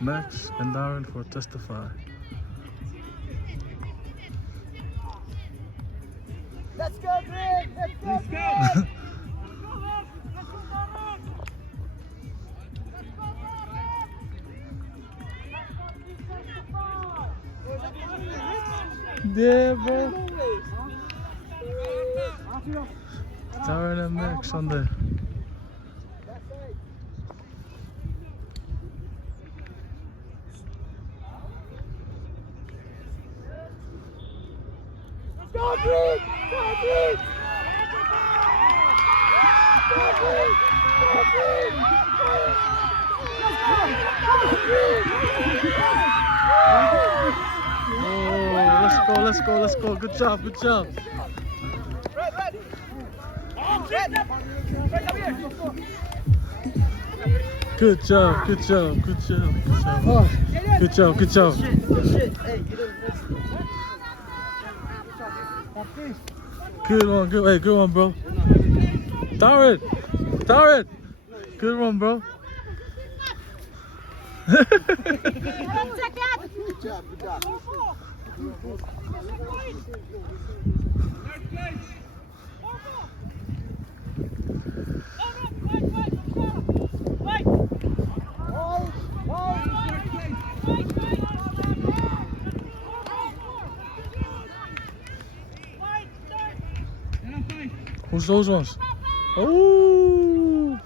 Max and Darren for testify. Let's go, Greg! Let's go, Greg! Yeah, bro. Darren and Max on there. Go, Greg! Go, Greg! Go, Greg! Go, Greg! Oh, let's go. Good job. Good job. Good shit. Hey, Good one, bro. Darren. Good one, bro. Good job. Who's those ones? Oh!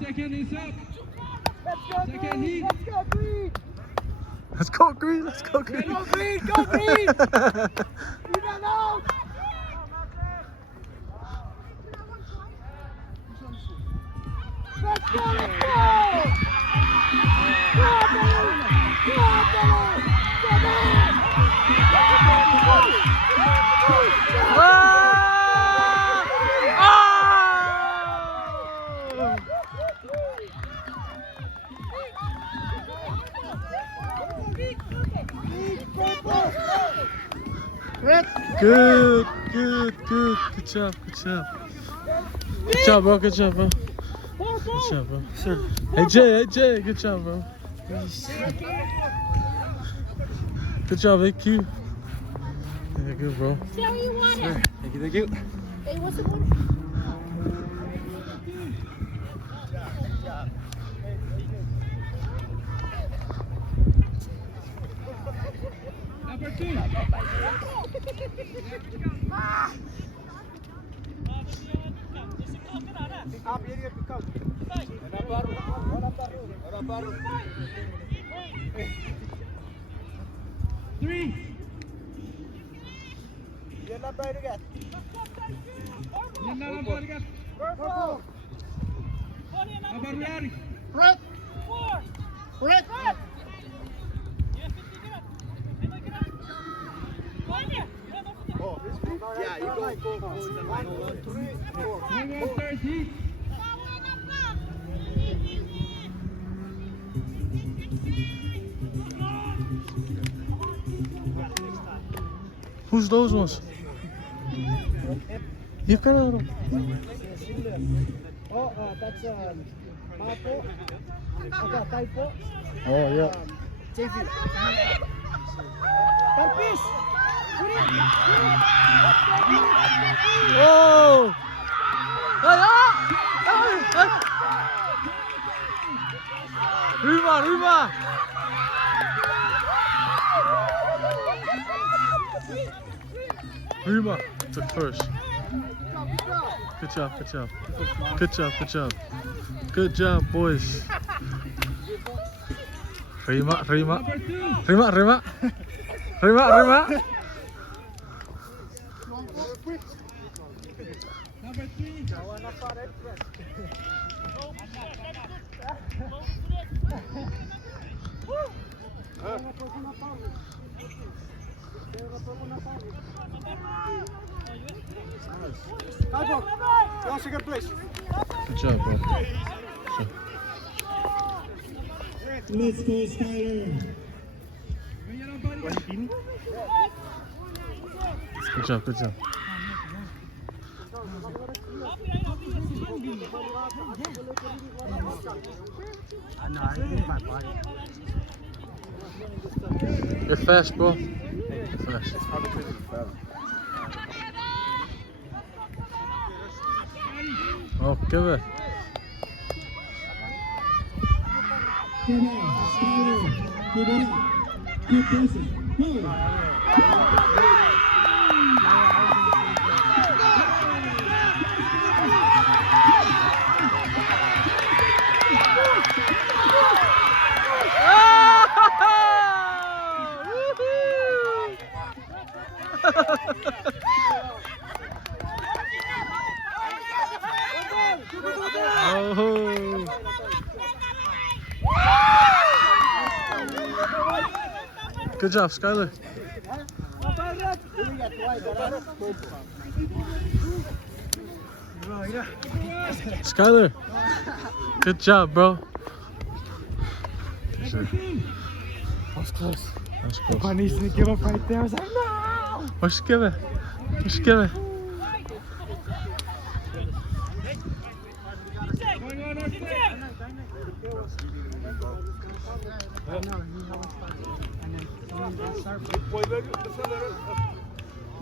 Second is up. Let's go, Green! Let's go, Green. Go, Green! Go, Green! You don't know! Let's go! Good job. Good job, bro. Sure. Hey Jay, good job, bro. Good job, AQ. Yeah, good, bro. See how you want it. Thank you. Hey, what's the one? Number 2. Three. You're not ready to get. Number ready. Brett! Yeah, you go. 1, 2, 3, 4. Number 13. Who's those ones? You can That's Mapo. Taipo. Oh, yeah. JV. Perpis! Oh! Rima! Rima took first. Good job, boys. Rima. Number 2. Rima. Number 3. You're second place. Good job, bro. Let's go, Skyler. Good job, good job. You're fast, bro. Fast. Oh, give it. Good on, Skyler. Good on. Good person. Go. Oh. Good job, Skyler. Skyler. Good job, bro. That was close. That's close. I needed to give up right there. I was like, no! Where's Give it? Where's Give it? Going on our side.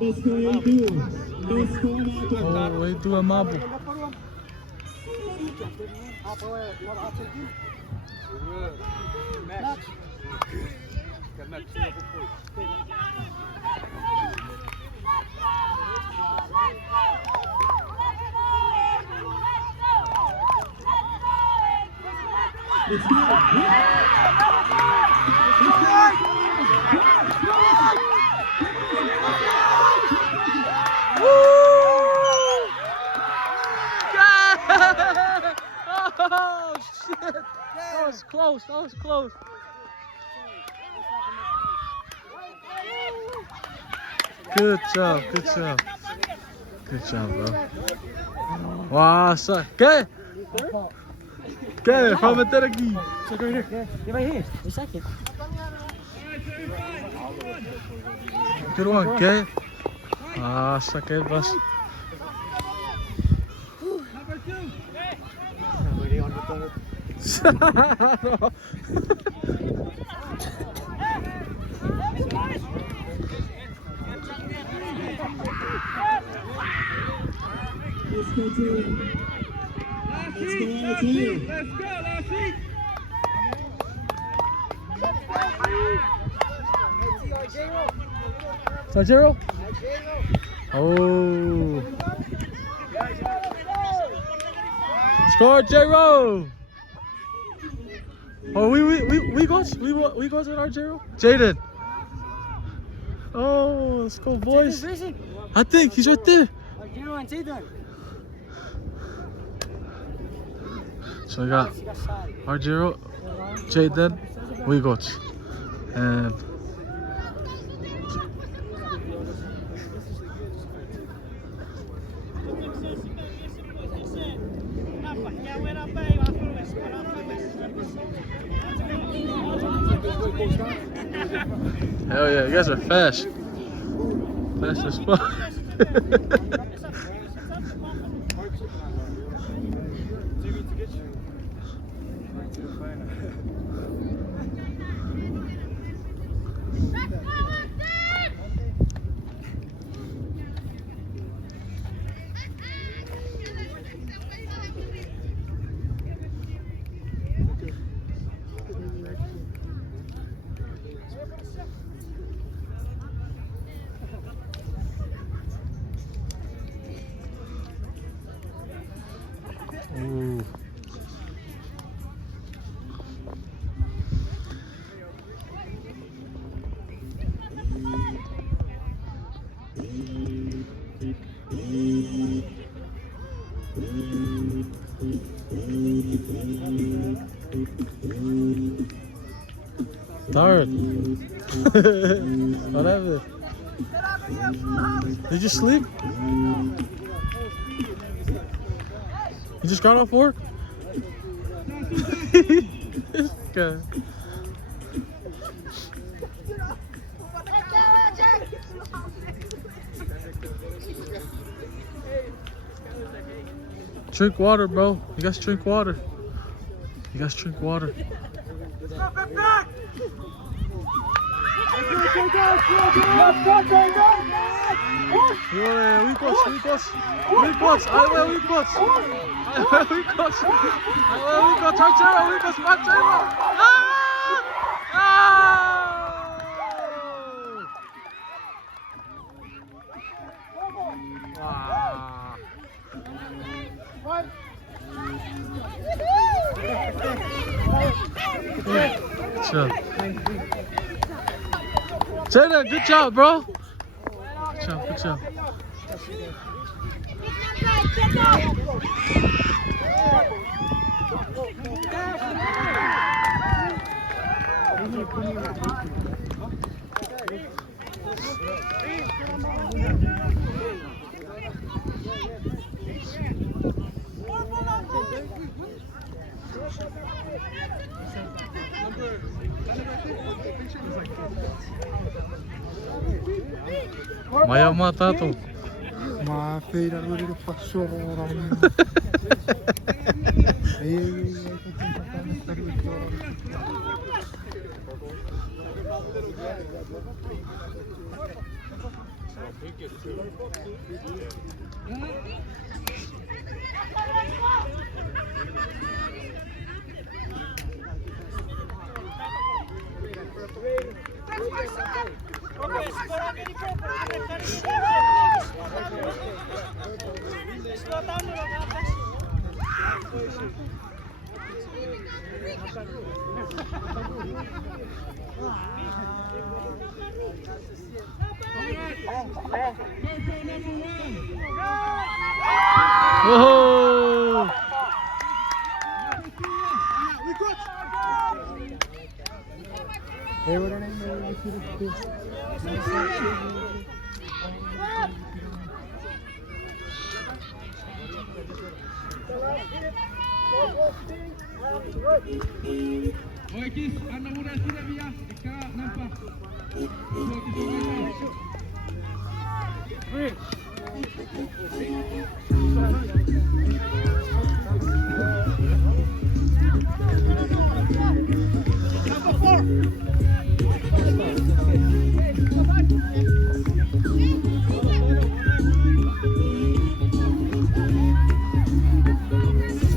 Let's go, Edu. Let's go, Marco. Oh, way to a mabo. Let's go. Oh shit! That was close. That was close. Good job. Good job. Good job, bro. Wow, son. Get it from Eteneki. Check right here. Get right here. A second. Good one, get. Ah, suck it, boss. Number 2. Let's go, Taylor. Last Let's heat, go, last Taylor. heat. Let's go, last heat. Sajiro? Oh. Score, J-Ro. Oh, we goes with our J-Ro? Jaden. Oh, let's go, boys. I think he's right there. So we got our J-Ro, Jaden, we got, and hell yeah, you guys are fast. Fast as fuck. Ooh. Tired. Whatever. Did you sleep? You just got off work? Okay. Drink water, bro. You guys drink water. You guys drink water. Weekos. Ahí va Weekos. Archero, Weekos, Archero. Chill. Jada, good job, bro. Good job. Maya matato. Ma feira lure de passou. Whoa! Oi, Kis, anak muda sini biar sekarang nampak.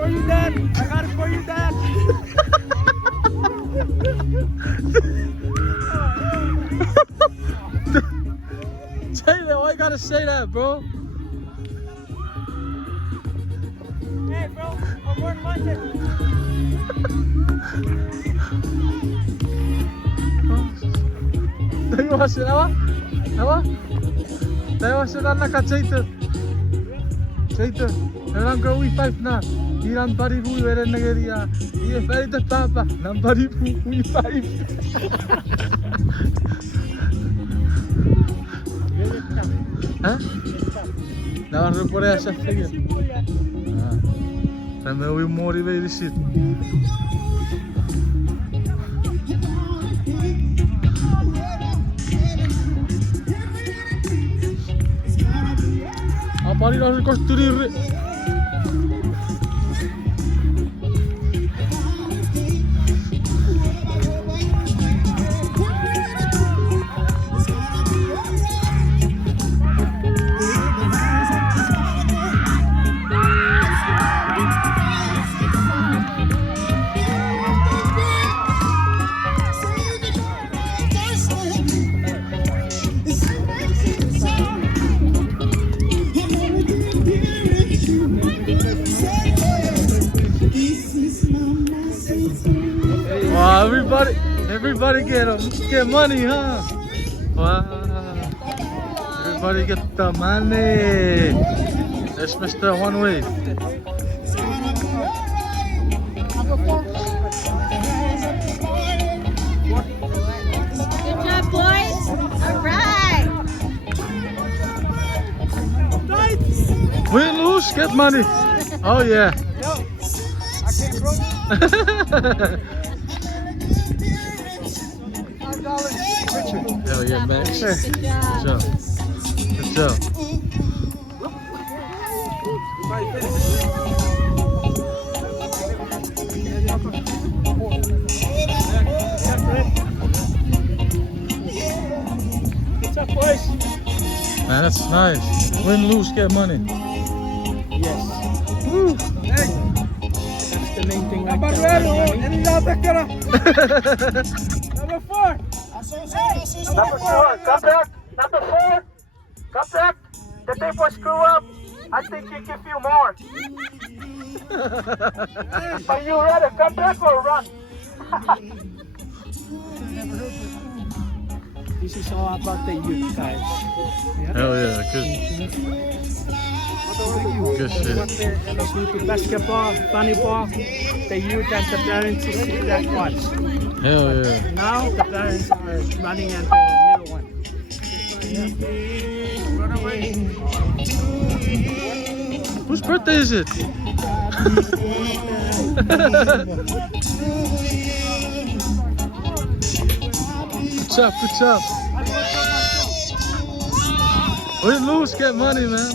For you, Dad. I got it for you, Dad. Jada, why you gotta say that, bro? Hey, bro. I'm working Monday. Tayo masih apa? Tayo masih anak Jada. Jada, orang kau wifi na. Iran bari hui wera negeria. Iya bari tak apa. Nambari wifi. Hah? Dalam report ya lagi. Também o Imori veio descer. Apa ni harus construir? Wow, everybody get money, huh? Wow, everybody get the money. That's Mr. One Way. Good job, boys. All right. Win, lose, get money. Oh yeah. I can't, bro. $5 Hell yeah, man. Good job. Good job. Right, finish. Man, that's nice. Win, lose, get money. Yes. Woo. That's the main thing. I can Number 4. Number 4. Come back. Number 4. Come back. The tape was screwed up. I think he give you more. Are you ready? Come back or run? This is all about the youth, guys. Hell yeah, good shit. To basketball, volleyball, the youth and the parents see that watch. Hell yeah. Now the parents are running at the middle one. Run away. Whose birthday is it? Good job, good job. Win, lose, get money, man.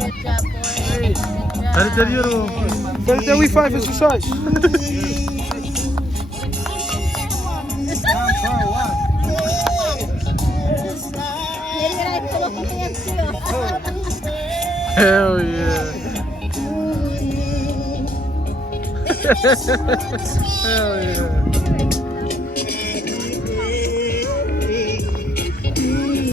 Good job, boys. Hadi deniyorum. Birthday week 5 exercise. Hell yeah. Hell yeah.